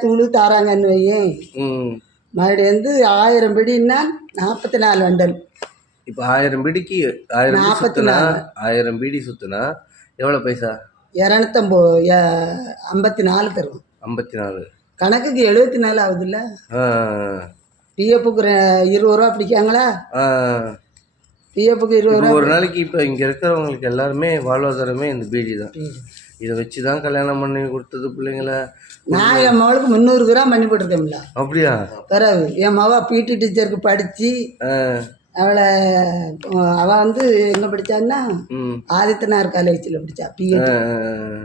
தூள் தாராங்கன்னு வையேன் ம். மறுபடியும் வந்து ஆயிரம் பிடின்னா நாற்பத்தி நாலு வண்டல். இப்போ ஆயிரம் பீடிக்கு ஆயிரம் நாற்பத்தி நாலு. ஆயிரம் பீடி சுத்துனா எவ்வளோ பைசா? இரநூத்தம்போ ஐம்பத்தி நாலு தருவோம். ஐம்பத்தி நாலு. கணக்குக்கு எழுபத்தி நாலு ஆகுதுல்ல? பிஎஃப்புக்கு இருபது ரூபா பிடிக்காங்களா? பிஎஃப்புக்கு இருபது ரூபா ஒரு நாளைக்கு இப்போ இங்கே இருக்கிறவங்களுக்கு எல்லாருமே வாழ்வாதாரமே இந்த பீடி தான். இதை வச்சு தான் கல்யாணம் பண்ணி கொடுத்தது பிள்ளைங்கள. நான் என் மகளுக்கு முந்நூறு கிராம் பண்ணி போட்டிருக்கேன்ல அப்படியா? பிறகு என் மவ பிடி டீச்சருக்கு படித்து அவளை அவள் வந்து எங்கே படித்தான்னா ம். ஆதித்தனார் காலேஜில் படித்தா பிஎட்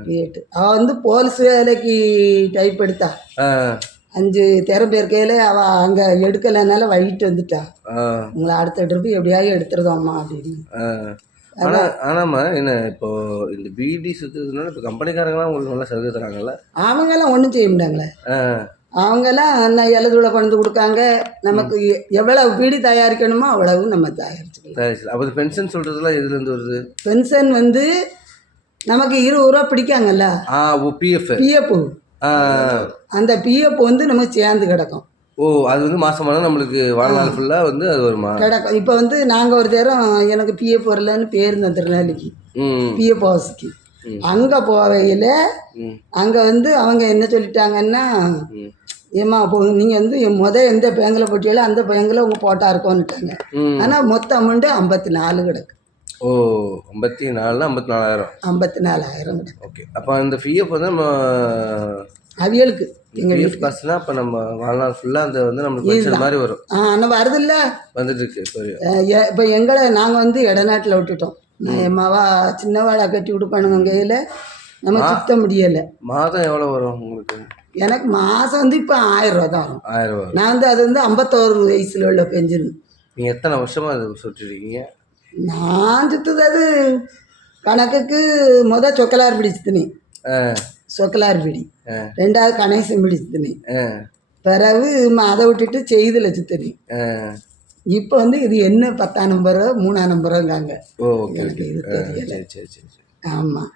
பிஎட் அவள் வந்து போலீஸ் வேலைக்கு டைப் எடுத்தா. அஞ்சு திறமை இருக்கையில் அவள் அங்கே எடுக்கலைனால வழிட்டு வந்துட்டா. உங்களை அடுத்த ட்ரிப்பு எப்படியாவது எடுத்துருதோம்மா அப்படின்னு. ஆ ஆனால் ஆனாம்மா என்ன இப்போ இந்த பீடி சுற்றுறதுனால இப்போ கம்பெனிக்காரங்களாம் உங்களுக்கு நல்லா சலுகை தராங்கல்ல? அவங்கெல்லாம் ஒன்றும் செய்ய மாட்டாங்களே ஆ. அவங்கெல்லாம் என்ன எழுதுல கொண்டு கொடுக்காங்க. நமக்கு எவ்வளவு பீடி தயாரிக்கணுமோ அவ்வளவு நம்ம தயாரிச்சுக்கலாம். அப்போ பென்ஷன் சொல்கிறதுலாம் எதுலேருந்து வருது? பென்ஷன் வந்து நமக்கு இருபது ரூபா பிடிக்காங்கல்ல? பிஎஃப் பிஎஃப் அந்த பிஎஃப் வந்து நமக்கு சேர்ந்து கிடக்கும். ஓ அது வந்து மாசமான நம்மளுக்கு வாழ்நாள் ஃபுல்லாக வந்து அது வருமா? கிடக்கும் இப்போ வந்து நாங்கள் ஒரு நேரம் எனக்கு பிஎஃப் வரலன்னு பேருந்தோம் திருநெல்வேலிக்கு. ம் பிஎஃப் ஹவுஸ்க்கு. அங்கே போவையில் ம். அங்கே வந்து அவங்க என்ன சொல்லிட்டாங்கன்னா ம். ஏம்மா இப்போ நீங்கள் வந்து முத எந்த பேங்கில் போட்டியோ அந்த பேங்கில் உங்கள் போட்டா இருக்கோன்னுட்டாங்க ஆனால் மொத்த அமௌண்ட்டு ஐம்பத்தி நாலு கிடக்கு. ஓ ஐம்பத்தி நாலுல ஐம்பத்தி நாலாயிரம். ஐம்பத்தி நாலாயிரம் ஓகே. அப்போ அந்த பிஎஃப் வந்து நம்ம அவியலுக்கு. எங்கள் பிஎஃப் காசுனா அப்போ நம்ம வாழ்நாள் ஃபுல்லாக அந்த வந்து நம்மளுக்கு பென்ஷன் மாதிரி வரும். ஆ ஆனால் வருதில்ல வந்துட்டு இருக்கு இப்போ இப்போ எங்களை நாங்கள் வந்து இடநாட்டில் விட்டுட்டோம். நான் என் மாவா சின்னவாளை கட்டி கொடுக்கணுங்க கையில். நம்ம சுத்த முடியலை. மாதம் எவ்வளோ வரும் உங்களுக்கு? எனக்கு மாதம் வந்து இப்போ ஆயிரம் ரூபா தான் வரும். ஆயிரம் ரூபா நான் வந்து அது வந்து ஐம்பத்தோரு வயசில் உள்ள பெஞ்சிரு நீங்கள் எத்தனை வருஷமா அது சுற்றிருக்கீங்க நான் சுற்றுது அது கணக்குக்கு முத சொக்கலார் பிடிச்சுத்தினி ஆ. சொக்கலார் பிடி. ரெண்டாவது கணேசன் பிடிச்சுத்தினி ஆ. பிறகு அதை விட்டுட்டு செய்தில் சுத்தினி இப்போ வந்து இது என்ன பத்தாம் நம்பரோ மூணாம் நம்பரோங்காங்க. எனக்கு இது தெரியல. ஆமாம்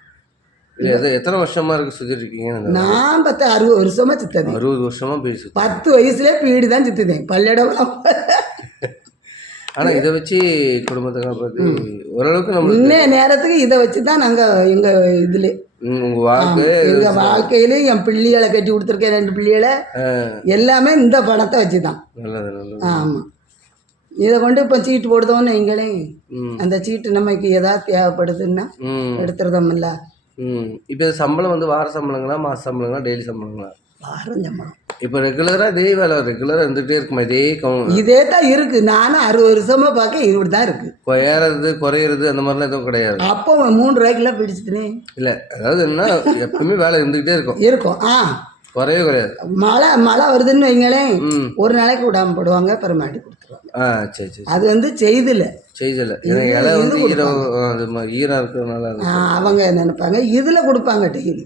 எத்தனை வருஷமா இருக்கு இருக்கீங்க நான் பத்து அறுபது வருஷமா சுத்தது. அறுபது வருஷமா சுற்றி பத்து வயசுல பீடி தான் சுத்துதேன் பல்லடம்லாம் ஆனால் இதை வச்சு குடும்பத்தை காப்பாற்றி ஓரளவுக்கு நம்மளுக்கு இன்னைய நேரத்துக்கு இதை வச்சு தான் நாங்கள் எங்கள் இதில். ம், உங்க வாழ்க்கை எங்கள் வாழ்க்கையிலையும் என் பிள்ளைகளை கட்டி கொடுத்துருக்கேன் ரெண்டு பிள்ளைகளை. எல்லாமே இந்த பணத்தை வச்சு தான். நல்லது நல்லது. ஆமாம் இதை கொண்டு இப்போ சீட்டு போடுதோன்னு எங்களே அந்த சீட்டு நமக்கு ஏதாவது தேவைப்படுதுன்னா எடுத்துருதோம்ல இப்போ சம்பளம் வந்து வார சம்பளங்களா மாச சம்பளங்களா டெய்லி சம்பளங்களா? வாரம் சம்பளம். இப்போ ரெகுலராக இதே வேலை ரெகுலராக இருந்துகிட்டே இருக்குமா? இதே கவு இதே தான் இருக்கு. நானும் அறுபது வருஷமா பார்க்க இப்படி தான் இருக்கு. ஏறது குறையிறது அந்த மாதிரிலாம் எதுவும் கிடையாது. அப்போ மூணு ரூபாய்க்குலாம் பிடிச்சிட்டுனே. இல்லை அதாவது என்ன எப்பவுமே வேலை இருந்துகிட்டே இருக்கும். இருக்கும். ஆ. குறையவே குறையாது. மழை மழை வருதுன்னு வைங்களேன். ஒரு நாளைக்கு விடாம போடுவாங்க அப்புறம் மாட்டி கொடுத்துருவாங்க. சரி சரி அது வந்து செய்தில. செய்தல. இலை வந்து ஈரம். அது மாதிரி ஈரம் இருக்கிறதுனால அவங்க நினைப்பாங்க? இதில் கொடுப்பாங்க டெய்லி.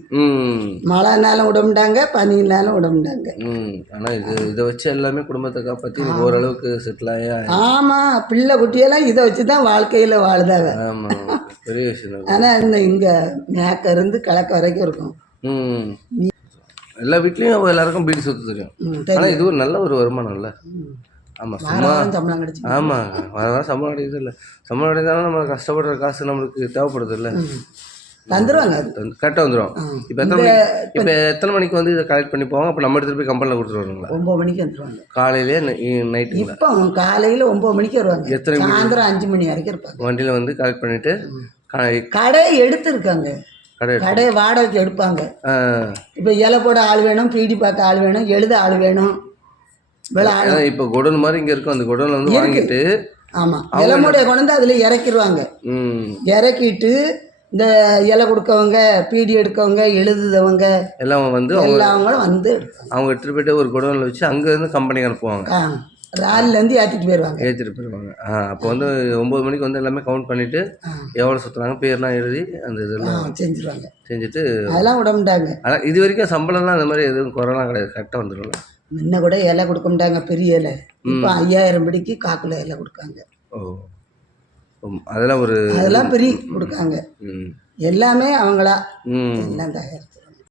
மழைனாலும் விட மாட்டாங்க பனினாலும் விட மாட்டாங்க ம். ஆனால் இது இதை வச்சு எல்லாமே குடும்பத்தை காப்பாற்றி ஓரளவுக்கு செட்டில் ஆகி ஆமாம் பிள்ளை குட்டியெல்லாம் இதை வச்சு தான் வாழ்க்கையில் வாழுதாங்க ஆமாம் பெரிய விஷயம். ஆனால் இந்த இங்கே மேக்க இருந்து கிழக்க வரைக்கும் இருக்கும். ம். எல்லா வீட்லேயும் எல்லாருக்கும் பீடி ம், தெரியும். ஆனால் இது ஒரு நல்ல ஒரு வருமானம் இல்லை. ஆமாம் சும்மா சம்பளம் கிடச்சி ஆமாங்க வர வர சம்பளம் அடையுது இல்லை சம்பளம் அடைந்தாலும் நம்ம கஷ்டப்படுற காசு நம்மளுக்கு தேவைப்படுது இல்லை தந்துடுவாங்க கரெக்டாக வந்துடும் இப்போ எத்தனை மணிக்கு இப்போ எத்தனை மணிக்கு வந்து இதை கலெக்ட் பண்ணி போவாங்க? அப்போ நம்ம எடுத்துகிட்டு போய் கம்பெனியில் கொடுத்துருவாங்களா ஒம்பது மணிக்கு வந்துடுவாங்க காலையிலே நைட்டுங்களா இப்போ காலையில் ஒம்பது மணிக்கு வருவாங்க. எத்தனை? சாயந்தரம் அஞ்சு மணி வரைக்கும் இருப்பாங்க. வண்டியில் வந்து கலெக்ட் பண்ணிவிட்டு கடை எடுத்துருக்காங்க. கடை கடையை வாடகைக்கு எடுப்பாங்க. இப்போ இலை போட ஆள் வேணும் பீடி பார்க்க ஆள் வேணும் எழுத ஆள் வேணும். இப்போ குடோன் மாதிரி இங்கே இருக்கும் அந்த குடோனில் வந்து வாங்கிட்டு ஆமாம் இலை மூடையை கொண்டு வந்து அதில் இறக்கிடுவாங்க இறக்கிட்டு இந்த இலை கொடுக்கவங்க பீடி எடுக்கவங்க எழுதுதவங்க எல்லாம் வந்து அவங்க வந்து அவங்க எடுத்துகிட்டு போயிட்டு ஒரு குடோனில் வச்சு அங்கேருந்து கம்பெனிக்கு அனுப்புவாங்க. ராலிலேருந்து ஏற்றிட்டு போயிடுவாங்க ஏற்றிட்டு போயிடுவாங்க ஆ அப்போ வந்து ஒம்பது மணிக்கு வந்து எல்லாமே கவுண்ட் பண்ணிவிட்டு. எவ்வளோ சுற்றுறாங்க பேர்லாம் எழுதி அந்த இதெல்லாம் செஞ்சுருவாங்க. செஞ்சுட்டு அதெல்லாம் விட மாட்டாங்க. ஆனால் இது வரைக்கும் சம்பளம்லாம் அந்த மாதிரி எதுவும் குறைலாம் கிடையாது கரெக்டாக வந்துடும்ல முன்ன கூட இலை கொடுக்க மாட்டாங்க பெரிய இலை இப்போ ஐயாயிரம் படிக்கு காக்குல இலை கொடுக்காங்க. ஓ. அதெல்லாம் ஒரு அதெல்லாம் பெரிய கொடுக்காங்க. ம். எல்லாமே அவங்களா. ம். எல்லாம் தயாரிச்சு